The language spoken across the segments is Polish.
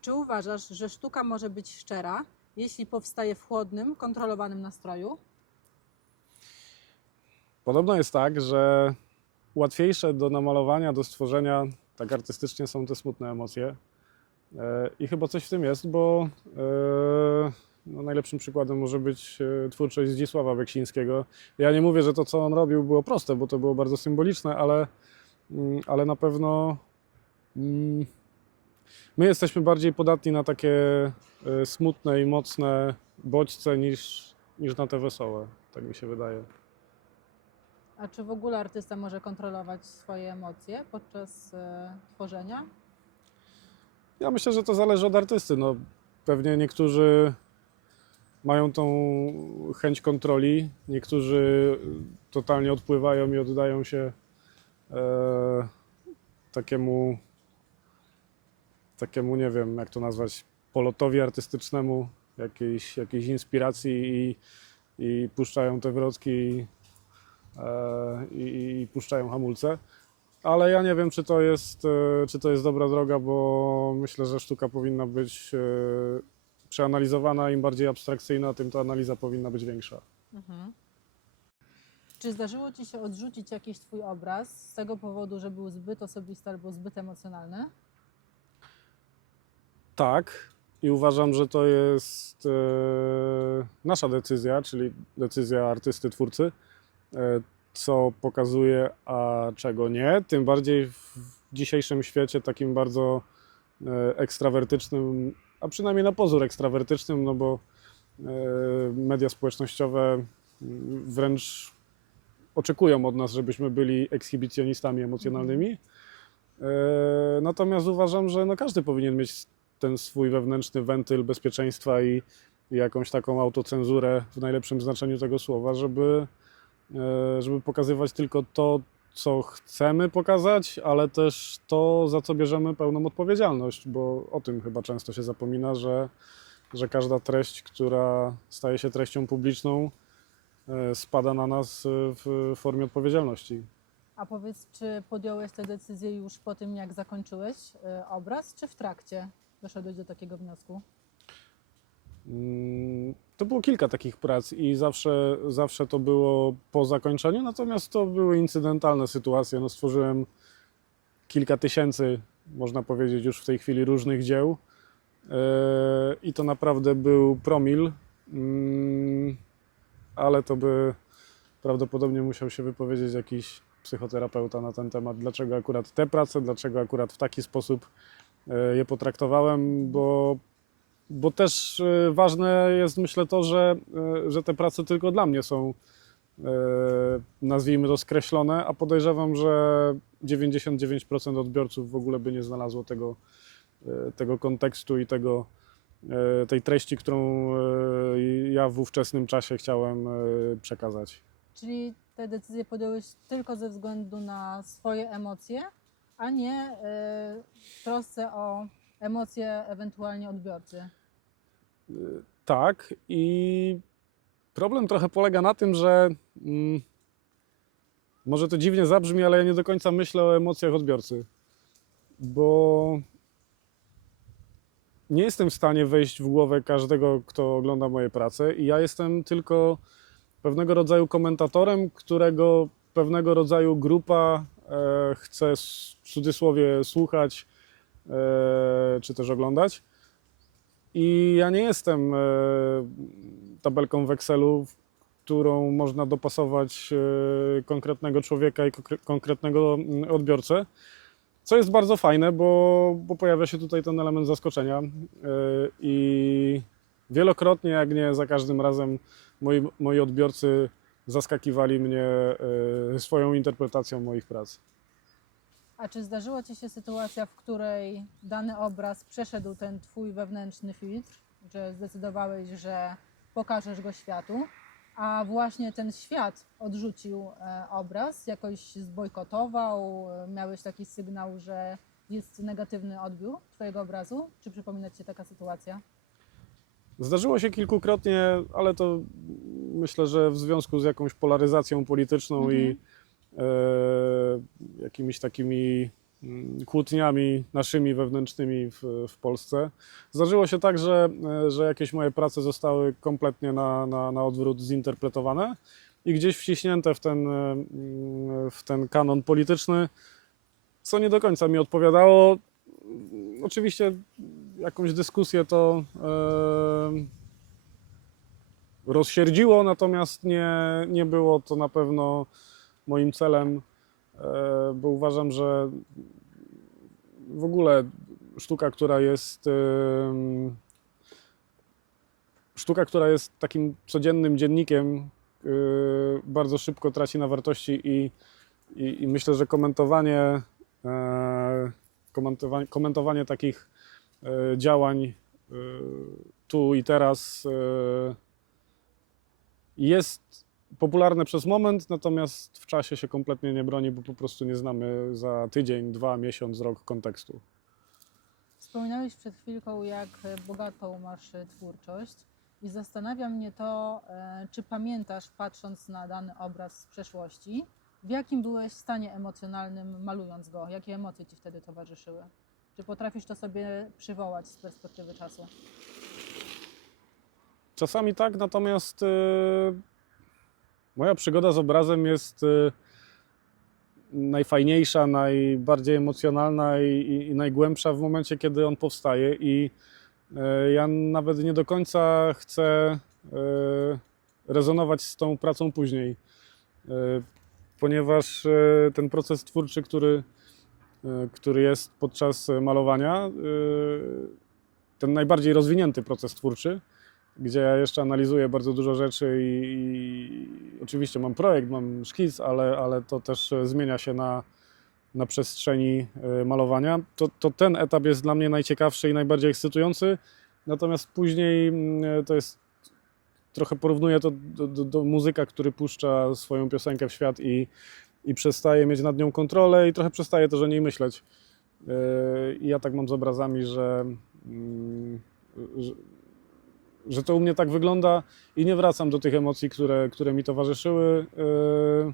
Czy uważasz, że sztuka może być szczera, jeśli powstaje w chłodnym, kontrolowanym nastroju? Podobno jest tak, że łatwiejsze do namalowania, do stworzenia tak artystycznie są te smutne emocje. E, I chyba coś w tym jest, bo e, no najlepszym przykładem może być e, twórczość Zdzisława Beksińskiego. Ja nie mówię, że to, co on robił, było proste, bo to było bardzo symboliczne, ale, mm, ale na pewno mm, my jesteśmy bardziej podatni na takie e, smutne i mocne bodźce niż, niż na te wesołe. Tak mi się wydaje. A czy w ogóle artysta może kontrolować swoje emocje podczas e, tworzenia? Ja myślę, że to zależy od artysty. No, pewnie niektórzy mają tą chęć kontroli, niektórzy totalnie odpływają i oddają się e, takiemu, takiemu, nie wiem jak to nazwać, polotowi artystycznemu, jakiejś, jakiejś inspiracji i, i puszczają te wrotki i, e, i, i puszczają hamulce. Ale ja nie wiem, czy to jest, e, czy to jest dobra droga, bo myślę, że sztuka powinna być e, przeanalizowana. Im bardziej abstrakcyjna, tym ta analiza powinna być większa. Mhm. Czy zdarzyło Ci się odrzucić jakiś Twój obraz z tego powodu, że był zbyt osobisty albo zbyt emocjonalny? Tak, i uważam, że to jest e, nasza decyzja, czyli decyzja artysty, twórcy, e, co pokazuje, a czego nie. Tym bardziej w dzisiejszym świecie takim bardzo e, ekstrawertycznym, a przynajmniej na pozór ekstrawertycznym, no bo e, media społecznościowe wręcz oczekują od nas, żebyśmy byli ekshibicjonistami emocjonalnymi. E, Natomiast uważam, że no każdy powinien mieć ten swój wewnętrzny wentyl bezpieczeństwa i, jakąś taką autocenzurę w najlepszym znaczeniu tego słowa, żeby, e, żeby pokazywać tylko to, co chcemy pokazać, ale też to, za co bierzemy pełną odpowiedzialność, bo o tym chyba często się zapomina, że, że każda treść, która staje się treścią publiczną, e, spada na nas e, w formie odpowiedzialności. A powiedz, czy podjąłeś tę decyzję już po tym, jak zakończyłeś obraz, czy w trakcie doszedłeś do takiego wniosku? Mm, To było kilka takich prac i zawsze, zawsze to było po zakończeniu, natomiast to były incydentalne sytuacje. No, stworzyłem kilka tysięcy, można powiedzieć, już w tej chwili różnych dzieł Yy, i to naprawdę był promil, Mm, ale to by prawdopodobnie musiał się wypowiedzieć jakiś psychoterapeuta na ten temat, dlaczego akurat te prace, dlaczego akurat w taki sposób je potraktowałem, bo bo też e, ważne jest, myślę, to, że, e, że te prace tylko dla mnie są, e, nazwijmy to, skreślone, a podejrzewam, że 99% odbiorców w ogóle by nie znalazło tego, e, tego kontekstu i tego, e, tej treści, którą e, ja w ówczesnym czasie chciałem e, przekazać. Czyli te decyzje podjąłeś tylko ze względu na swoje emocje, a nie e, w trosce o emocje ewentualnie odbiorcy. Tak, i problem trochę polega na tym, że mm, może to dziwnie zabrzmi, ale ja nie do końca myślę o emocjach odbiorcy, bo nie jestem w stanie wejść w głowę każdego, kto ogląda moje prace, i ja jestem tylko pewnego rodzaju komentatorem, którego pewnego rodzaju grupa e, chce s- w cudzysłowie słuchać e, czy też oglądać. I ja nie jestem e, tabelką w Excelu, którą można dopasować e, konkretnego człowieka i konkre- konkretnego mm, odbiorcę. Co jest bardzo fajne, bo, bo pojawia się tutaj ten element zaskoczenia. e, I wielokrotnie, jak nie za każdym razem, moi, moi odbiorcy zaskakiwali mnie e, swoją interpretacją moich prac. A czy zdarzyła Ci się sytuacja, w której dany obraz przeszedł ten Twój wewnętrzny filtr, że zdecydowałeś, że pokażesz go światu, a właśnie ten świat odrzucił e, obraz, jakoś zbojkotował, e, miałeś taki sygnał, że jest negatywny odbiór Twojego obrazu? Czy przypomina Ci się taka sytuacja? Zdarzyło się kilkukrotnie, ale to myślę, że w związku z jakąś polaryzacją polityczną Mhm. i e, jakimiś takimi mm, kłótniami naszymi wewnętrznymi w, w Polsce. Zdarzyło się tak, że, e, że jakieś moje prace zostały kompletnie na, na, na odwrót zinterpretowane i gdzieś wciśnięte w ten, e, w ten kanon polityczny, co nie do końca mi odpowiadało. Oczywiście jakąś dyskusję to e, rozsierdziło, natomiast nie, nie było to na pewno moim celem, e, bo uważam, że w ogóle sztuka, która jest em, sztuka, która jest takim codziennym dziennikiem, e, bardzo szybko traci na wartości i, i, i myślę, że komentowanie, e, komentowanie, komentowanie takich e, działań e, tu i teraz e, jest popularne przez moment, natomiast w czasie się kompletnie nie broni, bo po prostu nie znamy za tydzień, dwa, miesiąc, rok kontekstu. Wspominałeś przed chwilką, jak bogatą masz twórczość i zastanawia mnie to, e, czy pamiętasz, patrząc na dany obraz z przeszłości, w jakim byłeś stanie emocjonalnym malując go? Jakie emocje ci wtedy towarzyszyły? Czy potrafisz to sobie przywołać z perspektywy czasu? Czasami tak, natomiast e, moja przygoda z obrazem jest e, najfajniejsza, najbardziej emocjonalna i, i, i najgłębsza w momencie, kiedy on powstaje. I e, ja nawet nie do końca chcę e, rezonować z tą pracą później, e, ponieważ e, ten proces twórczy, który, który jest podczas malowania, e, ten najbardziej rozwinięty proces twórczy, gdzie ja jeszcze analizuję bardzo dużo rzeczy i, i oczywiście mam projekt, mam szkic, ale, ale to też e, zmienia się na, na przestrzeni e, malowania. To, to ten etap jest dla mnie najciekawszy i najbardziej ekscytujący, natomiast później mm, to jest trochę porównuję to do, do, do muzyka, który puszcza swoją piosenkę w świat i, i przestaje mieć nad nią kontrolę i trochę przestaje też o niej myśleć. E, I ja tak mam z obrazami, że, mm, że, że to u mnie tak wygląda i nie wracam do tych emocji, które, które mi towarzyszyły, yy,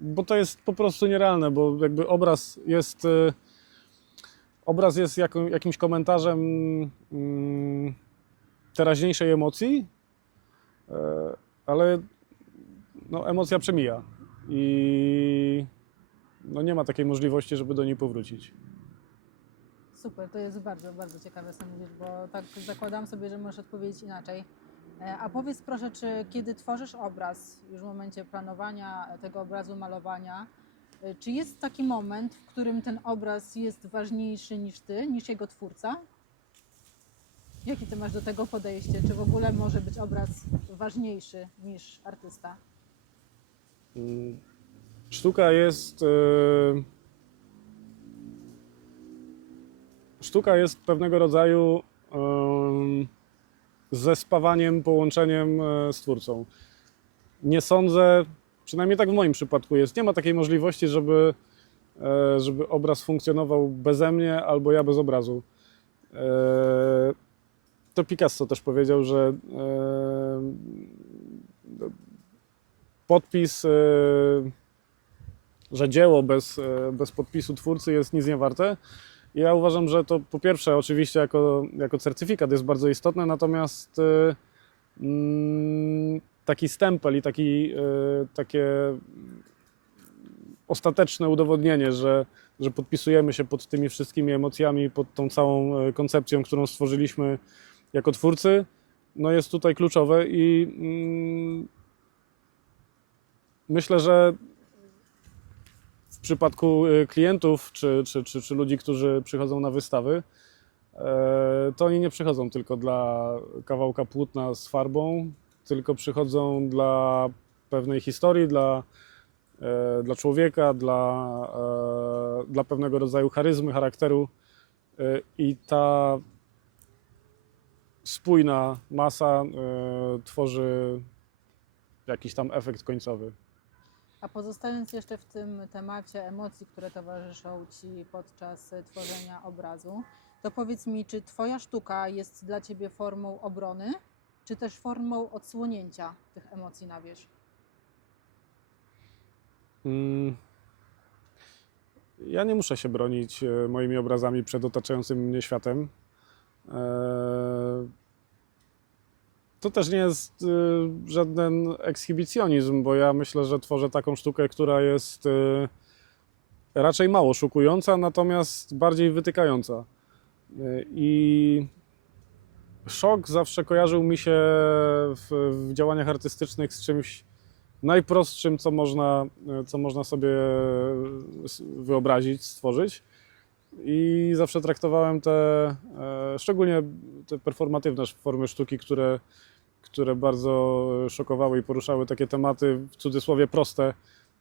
bo to jest po prostu nierealne, bo jakby obraz jest, yy, obraz jest jakimś komentarzem yy, teraźniejszej emocji, yy, ale no, emocja przemija i no, nie ma takiej możliwości, żeby do niej powrócić. Super, to jest bardzo, bardzo ciekawe, co mówisz, bo tak zakładam sobie, że możesz odpowiedzieć inaczej. E, A powiedz proszę, czy kiedy tworzysz obraz, już w momencie planowania tego obrazu, malowania, e, czy jest taki moment, w którym ten obraz jest ważniejszy niż ty, niż jego twórca? Jakie ty masz do tego podejście? Czy w ogóle może być obraz ważniejszy niż artysta? Mm, Sztuka jest. e, Sztuka jest pewnego rodzaju em, zespawaniem, połączeniem e, z twórcą. Nie sądzę, przynajmniej tak w moim przypadku jest, nie ma takiej możliwości, żeby, e, żeby obraz funkcjonował beze mnie albo ja bez obrazu. E, To Picasso też powiedział, że e, podpis, e, że dzieło bez, e, bez podpisu twórcy jest nic nie warte. Ja uważam, że to po pierwsze, oczywiście, jako, jako certyfikat jest bardzo istotne, natomiast e, mm, taki stempel i taki, takie ostateczne udowodnienie, że, że podpisujemy się pod tymi wszystkimi emocjami, pod tą całą koncepcją, którą stworzyliśmy jako twórcy, no jest tutaj kluczowe i mm, myślę, że w przypadku y, klientów czy, czy, czy, czy ludzi, którzy przychodzą na wystawy, e, to oni nie przychodzą tylko dla kawałka płótna z farbą, tylko przychodzą dla pewnej historii, dla, e, dla człowieka, dla, e, dla pewnego rodzaju charyzmy, charakteru i ta spójna masa tworzy jakiś tam efekt końcowy. A pozostając jeszcze w tym temacie emocji, które towarzyszą Ci podczas tworzenia obrazu, to powiedz mi, czy Twoja sztuka jest dla Ciebie formą obrony, czy też formą odsłonięcia tych emocji na wierzch? Mm. ja nie muszę się bronić e, moimi obrazami przed otaczającym mnie światem. E, To też nie jest e, żaden ekshibicjonizm, bo ja myślę, że tworzę taką sztukę, która jest e, raczej mało szokująca, natomiast bardziej wytykająca. E, I szok zawsze kojarzył mi się w, w działaniach artystycznych z czymś najprostszym, co można, co można sobie wyobrazić, stworzyć. I zawsze traktowałem te, e, szczególnie te performatywne formy sztuki, które, które bardzo szokowały i poruszały takie tematy, w cudzysłowie proste,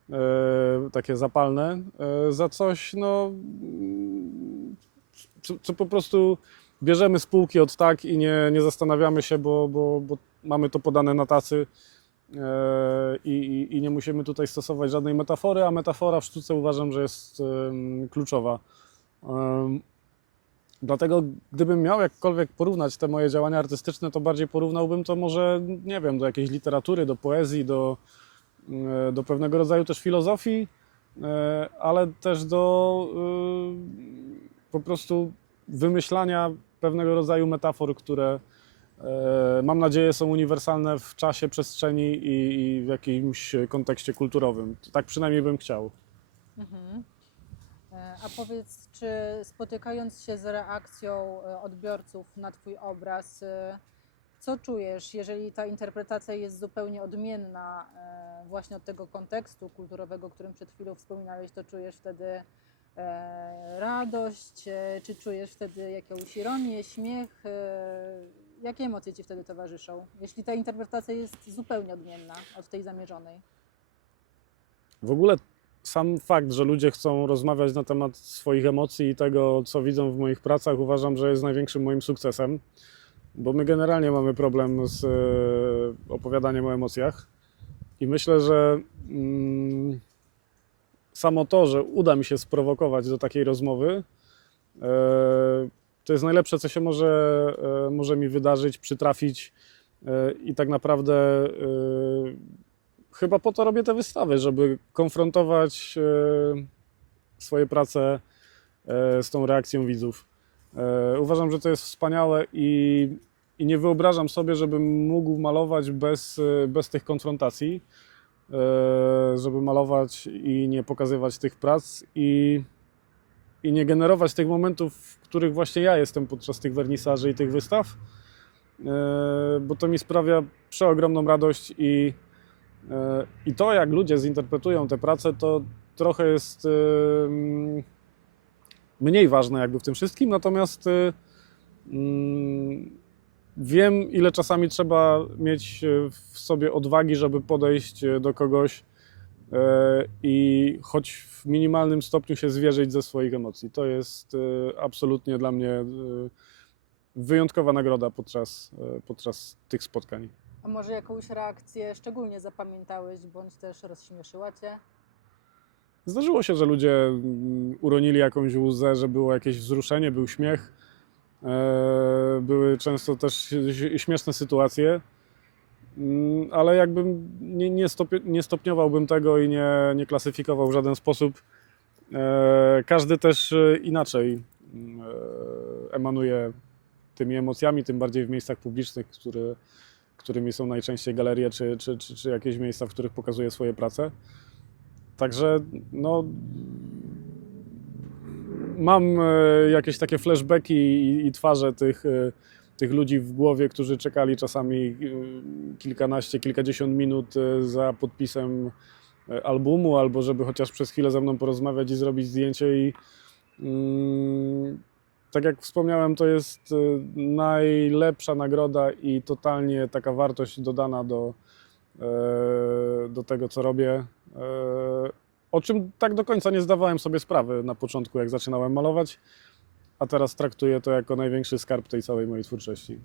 e, takie zapalne, e, za coś, no, co, co po prostu bierzemy z półki od tak i nie, nie zastanawiamy się, bo, bo, bo mamy to podane na tacy i, i, i nie musimy tutaj stosować żadnej metafory, a metafora w sztuce uważam, że jest kluczowa. Dlatego, gdybym miał jakkolwiek porównać te moje działania artystyczne, to bardziej porównałbym to może, nie wiem, do jakiejś literatury, do poezji, do, e, do pewnego rodzaju też filozofii, e, ale też do e, po prostu wymyślania pewnego rodzaju metafor, które mam nadzieję są uniwersalne w czasie, przestrzeni i, i w jakimś kontekście kulturowym. Tak przynajmniej bym chciał. Mhm. E, A powiedz, czy spotykając się z reakcją e, odbiorców na Twój obraz, e, co czujesz, jeżeli ta interpretacja jest zupełnie odmienna właśnie od tego kontekstu kulturowego, o którym przed chwilą wspominałeś, to czujesz wtedy radość, czy czujesz wtedy jakąś ironię, śmiech? Jakie emocje Ci wtedy towarzyszą, jeśli ta interpretacja jest zupełnie odmienna od tej zamierzonej? W ogóle sam fakt, że ludzie chcą rozmawiać na temat swoich emocji i tego, co widzą w moich pracach, uważam, że jest największym moim sukcesem, bo my generalnie mamy problem z e, opowiadaniem o emocjach. I myślę, że mm, samo to, że uda mi się sprowokować do takiej rozmowy, e, to jest najlepsze, co się może, e, może mi wydarzyć, przytrafić i tak naprawdę e, chyba po to robię te wystawy, żeby konfrontować e, swoje prace e, z tą reakcją widzów. E, Uważam, że to jest wspaniałe i, i nie wyobrażam sobie, żebym mógł malować bez, bez tych konfrontacji, żeby malować i nie pokazywać tych prac i, i nie generować tych momentów, w których właśnie ja jestem podczas tych wernisaży i tych wystaw, bo to mi sprawia przeogromną radość i I to, jak ludzie zinterpretują te prace, to trochę jest mniej ważne jakby w tym wszystkim, natomiast wiem, ile czasami trzeba mieć e, w sobie odwagi, żeby podejść e, do kogoś e, i choć w minimalnym stopniu się zwierzyć ze swoich emocji. To jest absolutnie dla mnie wyjątkowa nagroda podczas, podczas tych spotkań. A może jakąś reakcję szczególnie zapamiętałeś, bądź też rozśmieszyła Cię? Zdarzyło się, że ludzie mm, uronili jakąś łzę, że było jakieś wzruszenie, był śmiech. E, Były często też śmieszne sytuacje, Mm, ale jakbym nie, nie, stopi- nie stopniowałbym tego i nie, nie klasyfikował w żaden sposób. E, Każdy też e, inaczej mm, emanuje tymi emocjami, tym bardziej w miejscach publicznych, które, którymi są najczęściej galerie czy, czy, czy, czy jakieś miejsca, w których pokazuje swoje prace. Także no, mam e, jakieś takie flashbacki i, i twarze tych, e, tych ludzi w głowie, którzy czekali czasami e, kilkanaście, kilkadziesiąt minut za podpisem albumu, albo żeby chociaż przez chwilę ze mną porozmawiać i zrobić zdjęcie. I mm, tak jak wspomniałem, to jest e, najlepsza nagroda i totalnie taka wartość dodana do, e, do tego, co robię. E, O czym tak do końca nie zdawałem sobie sprawy na początku, jak zaczynałem malować, a teraz traktuję to jako największy skarb tej całej mojej twórczości.